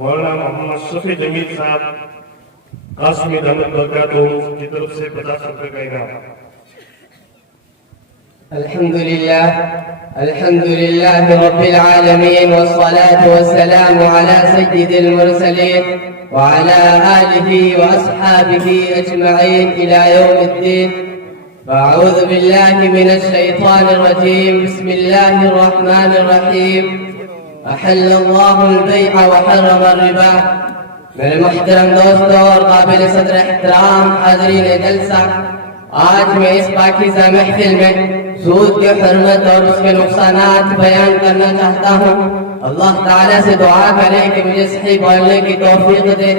مولانا محمد شفیع جمیل صاحب قاسمی دامت برکاتہ کی طرف سے 50 روپے کا انعام۔ الحمد لله رب العالمين والصلاة والسلام على سيد المرسلين وعلى آله وأصحابه أجمعين إلى يوم الدين. فأعوذ بالله من الشيطان الرجيم. بسم الله الرحمن الرحيم. أحل الله البيع وحرم الربا. میرے محترم دوستوں اور قابل صدر احترام حاضرین جلسہ، آج میں اس پاکیزہ محفل میں سود کی حرمت اور اس کے نقصانات بیان کرنا چاہتا ہوں۔ اللہ تعالیٰ سے دعا کریں کہ مجھے صحیح بولنے کی توفیق دے،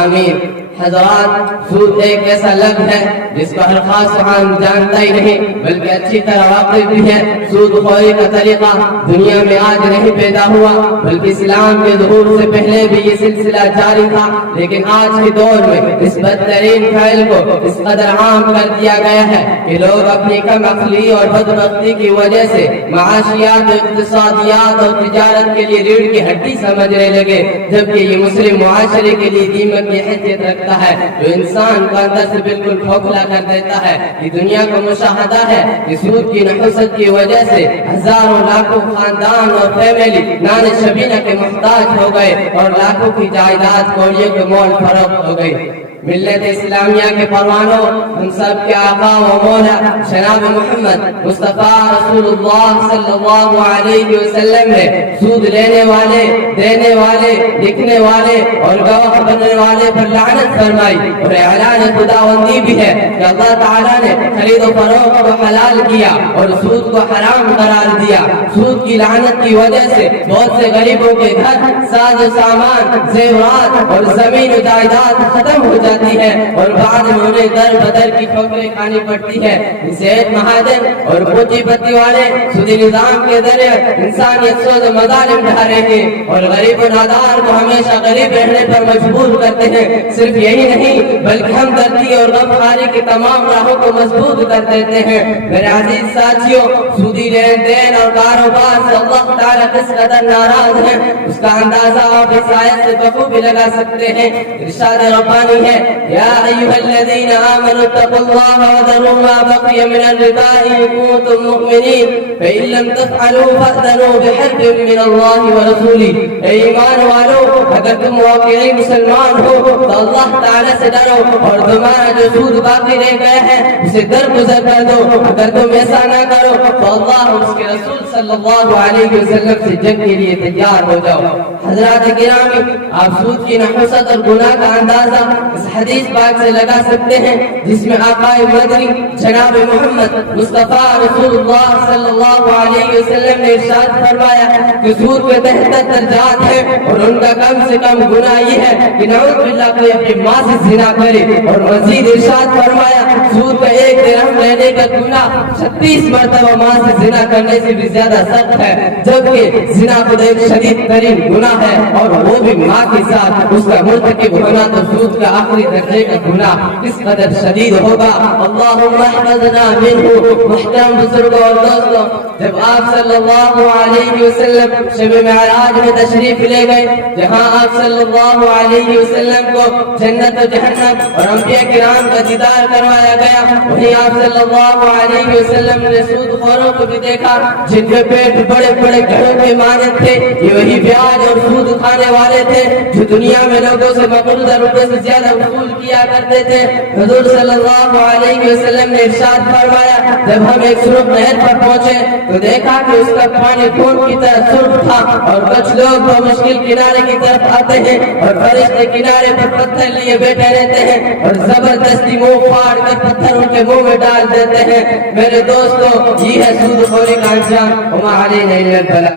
آمین۔ حضرات، سود ایک ایسا لفظ ہے جس کو ہر خاص عام جانتا ہی نہیں بلکہ اچھی طرح واقف بھی ہے۔ سود خوری کا طریقہ دنیا میں آج نہیں پیدا ہوا بلکہ اسلام کے ظہور سے پہلے بھی یہ سلسلہ جاری تھا، لیکن آج کے دور میں اس بدترین فعل کو اس قدر عام کر دیا گیا ہے کہ لوگ اپنی کم عقلی اور بدبختی کی وجہ سے معاشیات، اقتصادیات اور تجارت کے لیے ریڑھ کی ہڈی سمجھنے لگے، جبکہ یہ مسلم معاشرے کے لیے دیمک کی حیثیت رکھتا ہے، جو انسان کو اندر سے بالکل کھوکھلا کر دیتا ہے۔ یہ دنیا کا مشاہدہ ہے کہ سود کی نحوست کی وجہ سے ہزاروں لاکھوں خاندان اور فیملی نان شبینہ کے محتاج ہو گئے اور لاکھوں کی جائیداد کوڑیوں کے مول فروخت ہو گئی۔ ملت اسلامیہ کے پروانوں، ہم سب کے آقا و مولا جناب محمد مصطفیٰ رسول اللہ صلی اللہ علیہ وسلم نے سود لینے والے، دینے والے، لکھنے والے اور گواہ بننے والے پر لعنت فرمائی، اور اعلان خداوندی بھی ہے کہ اللہ تعالیٰ نے خرید و فروخت کو حلال کیا اور سود کو حرام قرار دیا۔ سود کی لعنت کی وجہ سے بہت سے غریبوں کے گھر، ساز و سامان، زیورات اور زمین و جائیداد ختم ہو جاتی ہے اور بعد میں انہیں در بدر کی ٹھوکریں کھانی پڑتی ہے۔ صحت مہاجر اور پوچی پتی والے سودی نظام کے ذریعے انسانیت سوز و مظالم ڈھا رہے ہیں اور غریب و نادار کو ہمیشہ غریب رہنے پر مجبور کرتے ہیں۔ صرف یہی نہیں بلکہ ہمدردی اور غمخواری کی تمام راہوں کو مضبوط کر دیتے ہیں۔ میرے عزیز ساتھیوں، سودی لین دین اور کاروبار سے اللہ تعالیٰ کس قدر ناراض ہے اس کا اندازہ آپ اس آیت سے بخوبی لگا سکتے ہیں۔ ارشاد ربانی ہے، یا ایھا الذین آمنوا اتقوا اللہ وذروا ما بقی من الربا ان کنتم مؤمنین فإن لم تفعلوا فأذنوا بحرب من اللہ ورسولہ۔ اے ایمان والو، اگر تم واقعی مسلمان ہو تو اللہ تعالیٰ سے ڈرو اور تمہارا جو سود باقی رہ گیا ہے اسے درگزر کر دو۔ اگر تم ایسا نہ کرو تو اللہ اور اس کے رسول صلی اللہ علیہ وسلم سے جنگ کے لیے تیار ہو جاؤ۔ حضرات گرامی، آپ سود کی نحوست اور گناہ کا اندازہ اس حدیث پاک سے لگا سکتے ہیں جس میں آقا مدنی جناب محمد مصطفیٰ رسول اللہ صلی اللہ علیہ وسلم نے ارشاد فرمایا کہ سود کے 73 درجات ہیں اور ان کا کم سے کم گناہ یہ ہے کہ نعوذ باللہ کوئی اپنی ماں سے زنا کرے، اور مزید ارشاد فرمایا سود کا 1 درہم لینے کا گناہ 36 مرتبہ ماں سے زنا کرنے سے بھی زیادہ سخت ہے، جبکہ زنا خود ایک شدید ترین گناہ ہے اور وہ بھی ماں کے ساتھ اس کا مرتکب ہونا تو سود کا آخری درجے کا گناہ کس قدر شدید ہوگا۔ اللہم احفظنا منہ۔ محترم بزرگوں اور دوستوں، جب آپ صلی اللہ علیہ وسلم شب معراج میں تشریف لے گئے، جہاں آپ صلی اللہ علیہ وسلم کو جنت و جہنم اور انبیاء کرام کا دیدار کروایا گیا، وہیں آپ صلی اللہ علیہ وسلم نے سود خوروں کو بھی دیکھا جن کے پیٹ بڑے بڑے گھڑوں کے مانند تھے۔ یہ وہی بیاج اور سود کھانے والے تھے جو دنیا میں لوگوں سے مقروضہ روپے سے زیادہ وصول کیا کرتے تھے۔ حضور صلی اللہ علیہ وسلم نے ارشاد فرمایا، جب ہم ایک سرخ نہر پر پہنچے تو دیکھا کہ اس کا پانی خون کی طرح سرخ تھا، اور کچھ لوگ بمشکل کنارے کی طرف آتے ہیں اور فرشتے کنارے پر پتھر لیے بیٹھے رہتے ہیں اور زبردستی منہ پھاڑ کر پتھر ان کے منہ میں ڈال دیتے ہیں۔ میرے دوستو، یہ ہے سود خوری کا انجام۔ وما علینا الا البلاغ۔